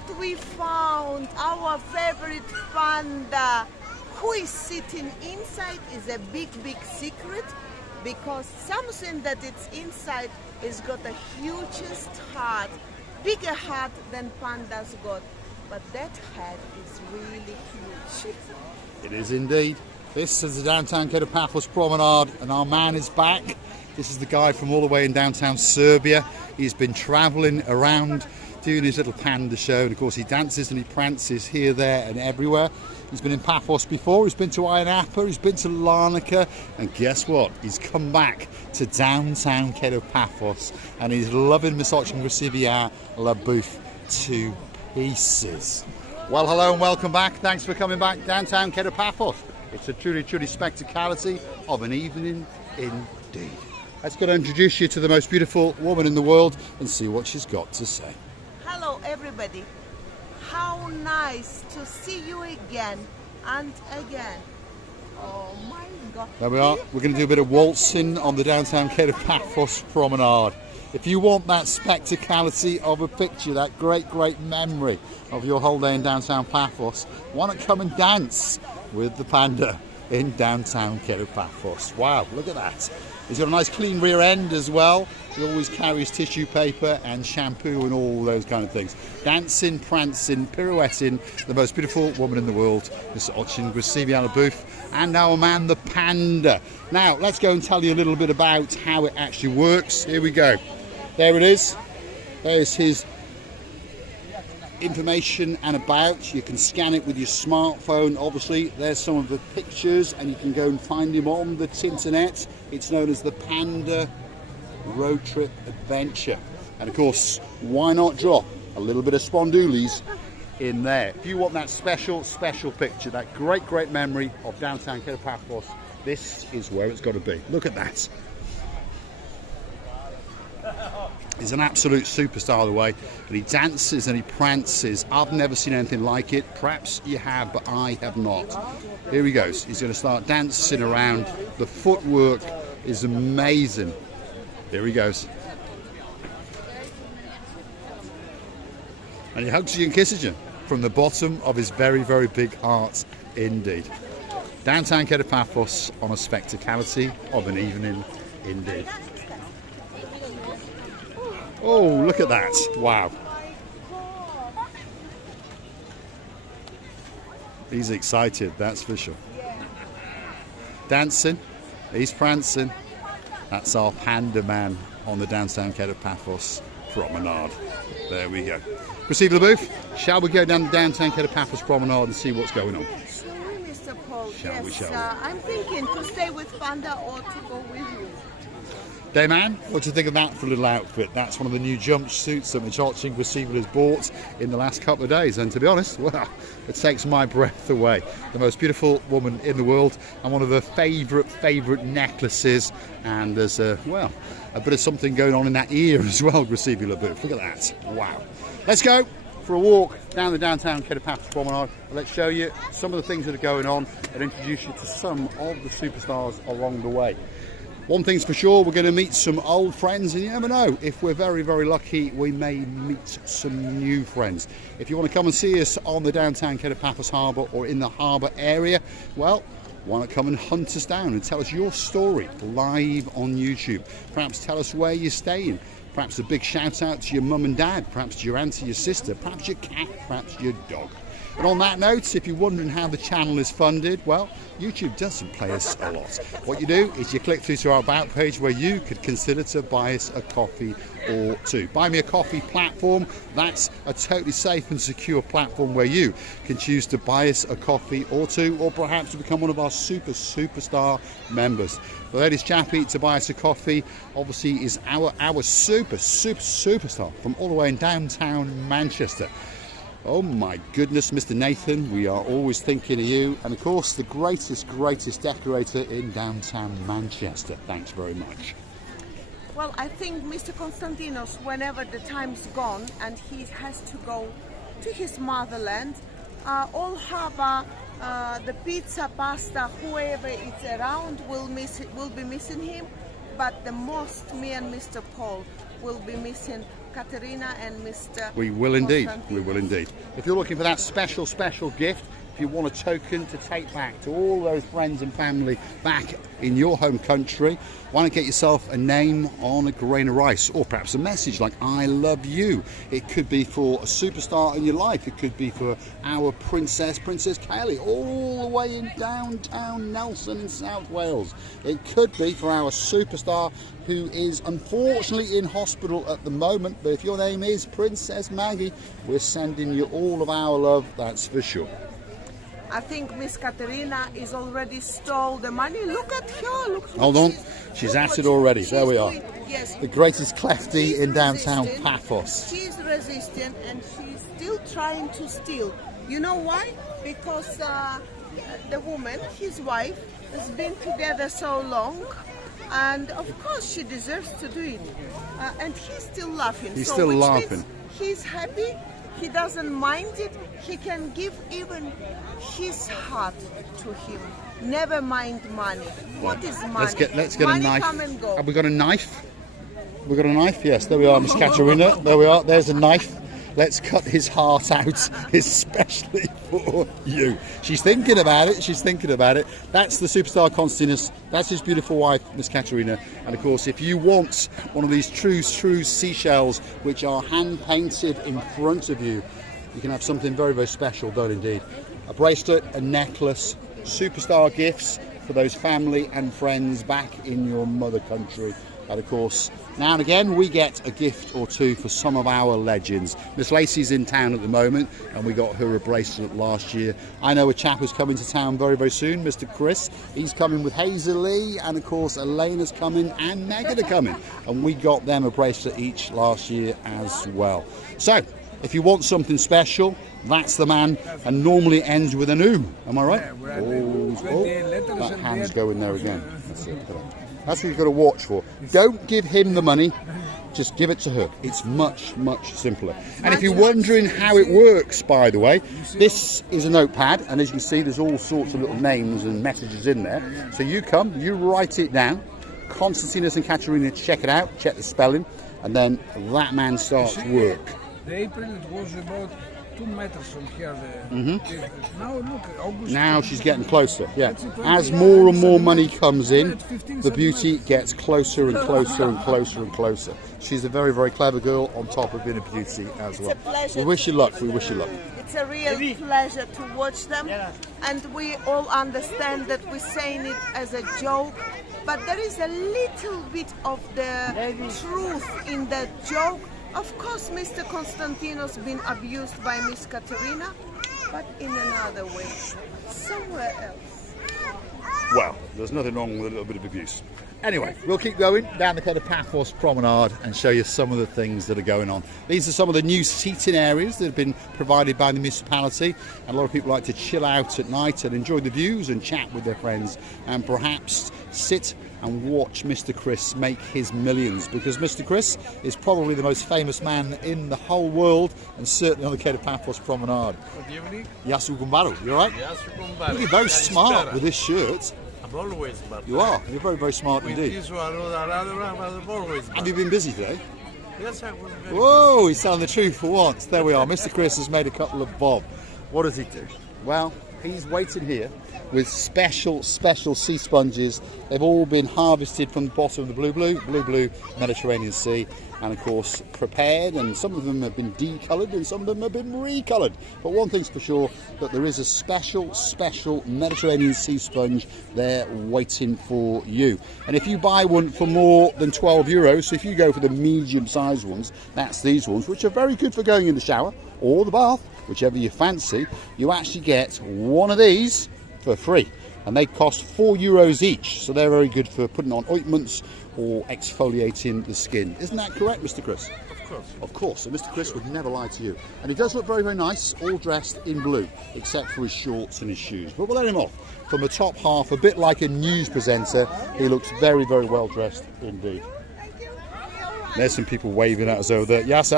what we found, our favorite panda. Who is sitting inside is a big secret, because something that it's inside is got the hugest heart, bigger heart than pandas got, but that head is really huge. It is indeed. This is the downtown Kato Paphos Promenade, and our man is back. This is the guy from all the way in downtown Serbia. He's been travelling around doing his little panda show, and of course he dances and he prances here, there and everywhere. He's been in Paphos before, he's been to Ayia Napa, he's been to Larnaca, and guess what? He's come back to downtown Kato Paphos, and he's loving Misoching Resivia La Bouffe to pieces. Well, hello and welcome back. Thanks for coming back downtown Kato Paphos. It's a truly spectacality of an evening indeed. Let's go to introduce you to the most beautiful woman in the world and see what she's got to say. Hello everybody. How nice to see you again and again. Oh my God. There we are. We're going to do a bit of waltzing on the downtown Kato Paphos Promenade. If you want that spectacality of a picture, that great memory of your whole day in downtown Paphos, why not come and dance with the panda in downtown Kato Paphos? Wow, look at that. He's got a nice clean rear end as well. He always carries tissue paper and shampoo and all those kind of things. Dancing, prancing, pirouetting, the most beautiful woman in the world, Misoching Resivia La Bouffe, and our man, the panda. Now, let's go and tell you a little bit about how it actually works. Here we go. There it is. There's his information and about. You can scan it with your smartphone. Obviously, there's some of the pictures, and you can go and find him on the internet. It's known as the Panda Road Trip Adventure, and of course, why not drop a little bit of spondoolies in there? If you want that special picture, that great memory of downtown Kato Paphos, this is where it's got to be. Look at that. He's an absolute superstar the way, but he dances and he prances. I've never seen anything like it. Perhaps you have, but I have not. Here he goes. He's going to start dancing around. The footwork is amazing. Here he goes. And he hugs you and kisses you from the bottom of his very big heart indeed. Downtown Kato Paphos on a spectacality of an evening indeed. Oh, look at that. Wow. He's excited, that's for sure. Dancing, he's prancing. That's our panda man on the downtown Kato Paphos Promenade. There we go. Resivia La Bouffe, shall we go down the downtown Kato Paphos Promenade and see what's going on? Shall we, Mr. Paul? Shall we? I'm thinking to stay with Panda or to go with you. Dayman, what do you think of that for a little outfit? That's one of the new jumpsuits that Misoching Resivia has bought in the last couple of days, and to be honest, well, it takes my breath away. The most beautiful woman in the world, and one of her favourite necklaces, and there's a bit of something going on in that ear as well, Resivia La Bouffe. Look at that. Wow. Let's go for a walk down the downtown Kato Paphos Promenade, and let's show you some of the things that are going on and introduce you to some of the superstars along the way. One thing's for sure, we're going to meet some old friends, and you never know, if we're very lucky, we may meet some new friends. If you want to come and see us on the downtown Kato Paphos Harbour or in the harbour area, well, why not come and hunt us down and tell us your story live on YouTube. Perhaps tell us where you're staying. Perhaps a big shout out to your mum and dad, perhaps to your auntie, your sister, perhaps your cat, perhaps your dog. And on that note, if you're wondering how the channel is funded, well, YouTube doesn't pay us a lot. What you do is you click through to our About page where you could consider to buy us a coffee or two. Buy Me a Coffee platform, that's a totally safe and secure platform where you can choose to buy us a coffee or two, or perhaps to become one of our superstar members. The latest chappie to buy us a coffee obviously is our superstar from all the way in downtown Manchester. Oh my goodness, Mr. Nathan, we are always thinking of you. And of course, the greatest decorator in downtown Manchester. Thanks very much. Well, I think Mr. Konstantinos, whenever the time's gone and he has to go to his motherland, all have the pizza, pasta, whoever is around will be missing him. But the most, me and Mr. Paul will be missing Katerina and Mr. We will indeed. Konstantinos. We will indeed. If you're looking for that special gift, if you want a token to take back to all those friends and family back in your home country, why not get yourself a name on a grain of rice, or perhaps a message like "I love you." It could be for a superstar in your life. It could be for our Princess Kaylee, all the way in downtown Nelson in South Wales. It could be for our superstar who is unfortunately in hospital at the moment. But if your name is Princess Maggie, we're sending you all of our love, that's for sure. I think Miss Katerina is already stole the money. Look at her. Look. Hold on, she's at it already. There we are. Yes. The greatest clefty in downtown Paphos. She's resistant and she's still trying to steal. You know why? Because the woman, his wife, has been together so long, and of course she deserves to do it. And he's still laughing. He's so still which laughing. means he's happy. He doesn't mind it. He can give even his heart to him. Never mind money. What is money? Let's get money a knife. Come and go. Have we got a knife? We got a knife? Yes, there we are, Miss Katerina. There we are. There's a knife. Let's cut his heart out, especially for you. She's thinking about it. She's thinking about it. That's the superstar Konstantinos. That's his beautiful wife, Miss Katerina. And of course, if you want one of these true seashells, which are hand painted in front of you, you can have something very, very special done indeed. A bracelet, a necklace, superstar gifts for those family and friends back in your mother country. And of course, now and again we get a gift or two for some of our legends. Miss Lacey's in town at the moment, and we got her a bracelet last year. I know a chap who's coming to town very, very soon, Mr. Chris. He's coming with Hazel Lee, and of course Elena's coming and Megan are coming. And we got them a bracelet each last year as well. So, if you want something special, that's the man, and normally ends with an ooh. Am I right? That hand's going there again. That's it. That's what you've got to watch for. Don't give him the money, just give it to her. It's much, much simpler. And if you're wondering how it works, by the way, this is a notepad, and as you can see, there's all sorts of little names and messages in there. So you come, you write it down. Konstantinos and Katerina check it out, check the spelling, and then that man starts work. The April it was about 2 meters from here. Now look, August. Now she's getting closer. Yeah. As more and more money comes in, the beauty gets closer and closer and closer and closer. She's a very, very clever girl on top of being a beauty as well. We wish you luck. We wish you luck. It's a real pleasure to watch them, and we all understand that we're saying it as a joke, but there is a little bit of the truth in that joke. Of course, Mr. Konstantinos been abused by Miss Katerina, but in another way, somewhere else. Well, there's nothing wrong with a little bit of abuse. Anyway, we'll keep going down the Kato Paphos Promenade and show you some of the things that are going on. These are some of the new seating areas that have been provided by the municipality. And a lot of people like to chill out at night and enjoy the views and chat with their friends and perhaps sit and watch Mr. Chris make his millions, because Mr. Chris is probably the most famous man in the whole world, and certainly on the Kato Paphos Promenade. Good evening. Yasu Gumbaru, you alright? Yasu Gumbaru. You're very smart with this shirt. I'm always smart. You are. You're very, very smart With indeed. this one or another, I'm always smart. Have you been busy today? Yes, I was very Whoa, he's telling the truth for once. There we are. Mr. Chris has made a couple of bob. What does he do? Well, he's waiting here with special sea sponges. They've all been harvested from the bottom of the blue Mediterranean Sea, and of course prepared, and some of them have been decoloured and some of them have been recoloured. But one thing's for sure, that there is a special Mediterranean sea sponge there waiting for you. And if you buy one for more than €12, so if you go for the medium sized ones, that's these ones, which are very good for going in the shower or the bath, whichever you fancy, you actually get one of these for free, and they cost €4 each, so they're very good for putting on ointments or exfoliating the skin. Isn't that correct, Mr. Chris? Of course. Of course, so Mr. Chris would never lie to you. And he does look very, very nice, all dressed in blue, except for his shorts and his shoes. But we'll let him off. From the top half, a bit like a news presenter, he looks very, very well dressed indeed. There's some people waving at us over there. Yes,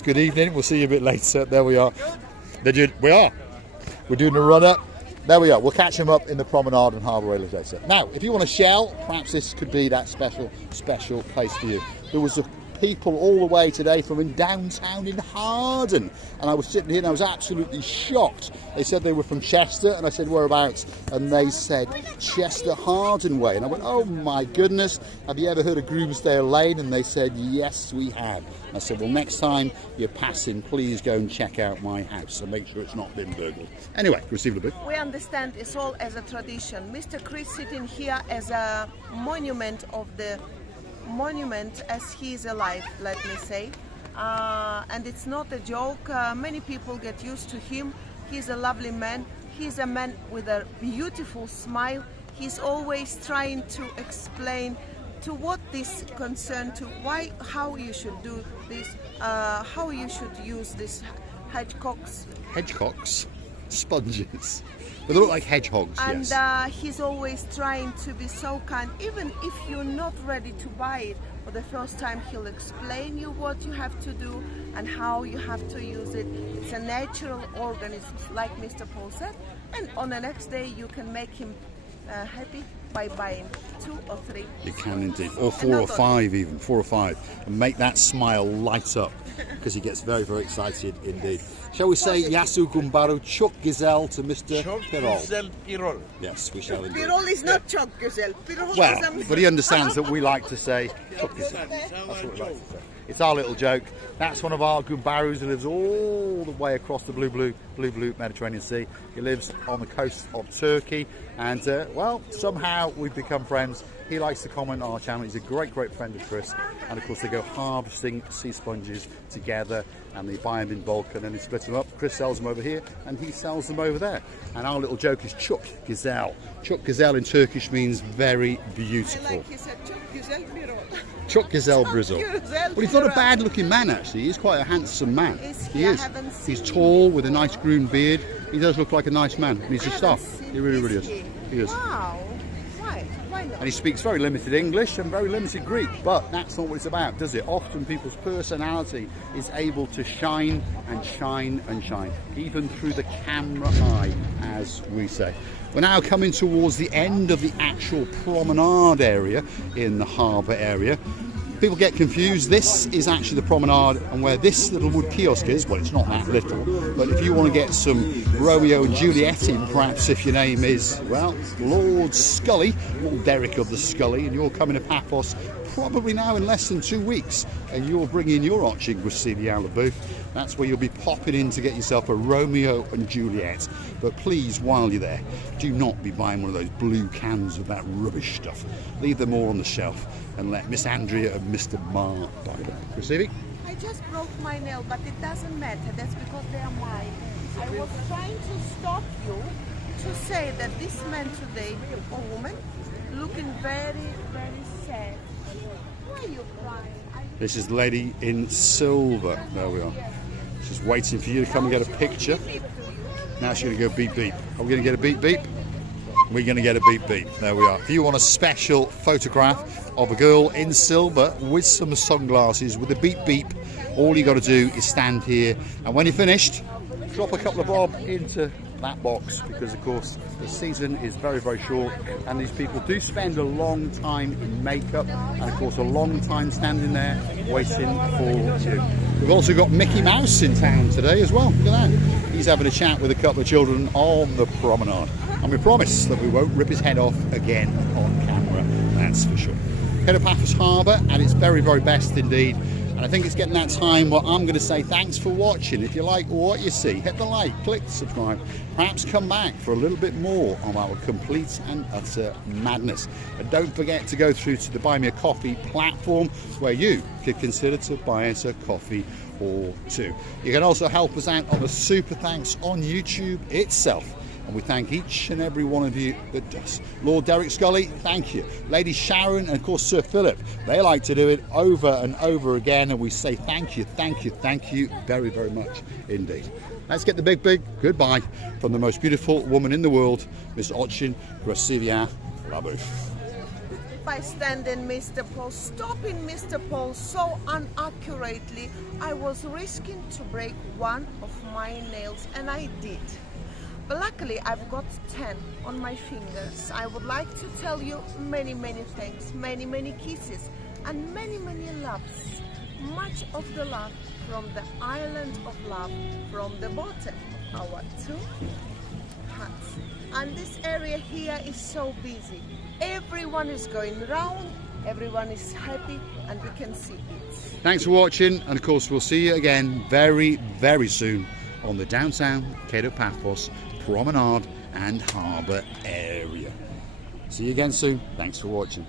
good evening. We'll see you a bit later. There we are. We're doing a run-up. There we are. We'll catch him up in the promenade and Harbour Railers later. Now, if you want a shell, perhaps this could be that special place for you. There was a people all the way today from in downtown in Harden. And I was sitting here and I was absolutely shocked. They said they were from Chester, and I said, whereabouts? And they said, Chester Harden way. And I went, oh my goodness, have you ever heard of Groomsdale Lane? And they said, yes, we have. And I said, well, next time you're passing, please go and check out my house and make sure it's not been burgled. Anyway, receive the book. We understand it's all as a tradition. Mr. Chris sitting here as a monument of the monument as he is alive, let me say. And it's not a joke. Many people get used to him. He's a lovely man. He's a man with a beautiful smile. He's always trying to explain to what this concern, to why, how you should do this, how you should use this hedgehogs. Hedgehogs? Sponges. They look like hedgehogs, and, yes. He's always trying to be so kind. Even if you're not ready to buy it for the first time, he'll explain you what you have to do and how you have to use it. It's a natural organism, like Mr. Paul said. And on the next day, you can make him happy by buying 2 or 3. You can indeed, or 4 or 5 even, 4 or 5, and make that smile light up, because he gets very, very excited indeed. Shall we say Yasu Gumbaru Chuk Gizel to Mr. Pirol? Pirol. Yes, we shall indeed. Pirol is not Chok Güzel. Pirol Well, is but he understands that we like to say Chuk Gizel. That's what we like to say. It's our little joke. That's one of our Gumbarus who lives all the way across the blue Mediterranean Sea. He lives on the coast of Turkey, and well, somehow we've become friends. He likes to comment on our channel. He's a great friend of Chris, and of course they go harvesting sea sponges together, and they buy them in bulk and then they split them up. Chris sells them over here and he sells them over there. And our little joke is Chuk Güzel. Chuk Güzel in Turkish means very beautiful. Like he said, Chok Güzel Pirol. Chuk Güzel Brizzle. Güzel Well, he's not a Pirol. bad looking man actually. He's quite a handsome man. Is He he? I is. haven't He's seen tall with a nice groomed beard. He does look like a nice man. And he's a star. Haven't seen- He really is. He is. Wow. Why? Why not? And he speaks very limited English and very limited Greek, but that's not what it's about, does it? Often people's personality is able to shine and shine and shine, even through the camera eye, as we say. We're now coming towards the end of the actual promenade area in the harbour area. People get confused. This is actually the promenade, and where this little wood kiosk is, well, it's not that little, but if you want to get some Romeo and Juliet in, perhaps if your name is, well, Lord Scully, Lord Derek of the Scully, and you're coming to Paphos probably now in less than 2 weeks, and you're bringing your Arching Brasilia booth, that's where you'll be popping in to get yourself a Romeo and Juliet. But please, while you're there, do not be buying one of those blue cans of that rubbish stuff. Leave them all on the shelf and let Miss Andrea and Mr. Mark buy them. Receiving? I just broke my nail, but it doesn't matter. That's because they are mine. I was trying to stop you to say that this man today, or woman, looking very, very sad. Why are you crying? This is the lady in silver. There we are. She's waiting for you to come and get a picture. Now she's going to go beep beep. Are we going to get a beep beep? We're going to get a beep beep. There we are. If you want a special photograph of a girl in silver with some sunglasses with a beep beep, all you got to do is stand here, and when you're finished, drop a couple of bob into that box, because of course the season is very, very short, and these people do spend a long time in makeup, and of course a long time standing there waiting for you. We've also got Mickey Mouse in town today as well. Look at that. He's having a chat with a couple of children on the promenade, and we promise that we won't rip his head off again on camera, that's for sure. Kato Paphos Harbour at its very, very best indeed. And I think it's getting that time where I'm going to say thanks for watching. If you like what you see, hit the like, click subscribe. Perhaps come back for a little bit more of our complete and utter madness. And don't forget to go through to the Buy Me a Coffee platform, where you could consider to buy us a coffee or two. You can also help us out on a super thanks on YouTube itself. And we thank each and every one of you that does. Lord Derek Scully, thank you. Lady Sharon and of course Sir Philip, they like to do it over and over again, and we say thank you, thank you, thank you very, very much indeed. Let's get the big goodbye from the most beautiful woman in the world, Miss Arching Brasilia Labouf. By standing Mr. Paul, stopping Mr. Paul so unaccurately, I was risking to break one of my nails, and I did. But luckily I've got 10 on my fingers. I would like to tell you many, many thanks, many, many kisses, and many, many loves. much of the love from the island of love from the bottom of our two huts. And this area here is so busy. Everyone is going round, everyone is happy, and we can see it. Thanks for watching, and of course we'll see you again very, very soon on the downtown Kato Paphos Promenade and Harbour area. See you again soon. Thanks for watching.